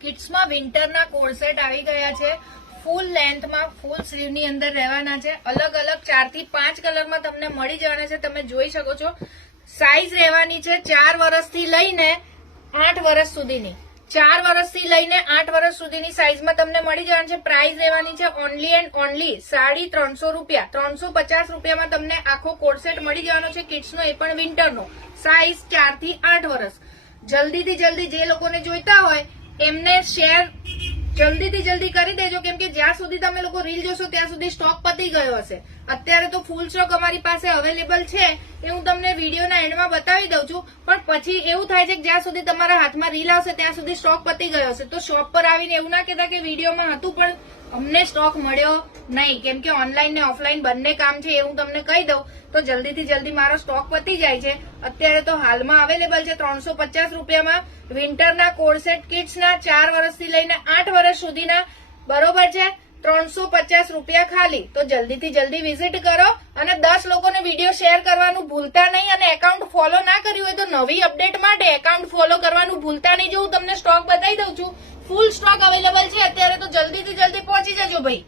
કિડ્સમાં વિન્ટરના corset આવી ગયા છે. ફૂલ લેન્થમાં ફૂલ સ્લીવની અંદર રહેવાના છે. અલગ અલગ 4 થી 5 કલરમાં તમને મળી જવાના છે. તમે જોઈ શકો છો. સાઈઝ રહેવાની છે 4 વર્ષથી લઈને 8 વર્ષ સુધીની. 4 વર્ષથી લઈને 8 વર્ષ સુધીની સાઈઝમાં તમને મળી જવાની છે. પ્રાઇસ રહેવાની છે ઓનલી એન્ડ ઓનલી 350 રૂપિયા. 350 રૂપિયામાં તમને આખો કોર્સેટ મળી જવાનો છે કિડ્સનો, એ પણ વિન્ટરનો. સાઈઝ 4 થી 8 વર્ષ. જલ્દીથી જલ્દી જે લોકોને જોઈતા હોય એમને શેર જલ્દીથી જલ્દી કરી દેજો, કેમ કે જ્યાં સુધી તમે લોકો રીલ જોશો ત્યાં સુધી સ્ટોક પતી ગયો હશે. અત્યારે તો ફૂલ સ્ટોક અમારી પાસે અવેલેબલ છે એ હું તમને વિડીયોના એન્ડમાં બતાવી દઉં છું, પણ પછી એવું થાય છે કે જ્યાં સુધી તમારા હાથમાં રીલ આવશે ત્યાં સુધી સ્ટોક પતી ગયો હશે. તો શોપ પર આવીને એવું ના કહેતા કે વિડીયોમાં હતું પણ અમને સ્ટોક મળ્યો નહીં, કેમ કે ઓનલાઈન ને ઓફલાઈન બંને કામ છે એ હું તમને કહી દઉં. તો જલ્દીથી જલ્દી મારો સ્ટોક પતી જાય છે. અત્યારે તો હાલમાં અવેલેબલ છે 350 રૂપિયામાં વિન્ટરના કોર્સેટ કિડ્સના 4 વર્ષથી લઈને 8 વર્ષ સુધીના. બરોબર છે, 350 રૂપિયા ખાલી. તો જલ્દીથી જલ્દી વિઝિટ કરો અને 10 લોકોને વિડીયો શેર કરવાનું ભૂલતા નહીં. અને એકાઉન્ટ ફોલો ના કર્યું હોય તો નવી અપડેટ માટે એકાઉન્ટ ફોલો કરવાનું ભૂલતા નહીં. જો હું તમને સ્ટોક બતાવી દઉં છું, ફૂલ સ્ટોક અવેલેબલ છે અત્યારે, તો જલ્દીથી જલ્દી પહોંચી જજો ભાઈ.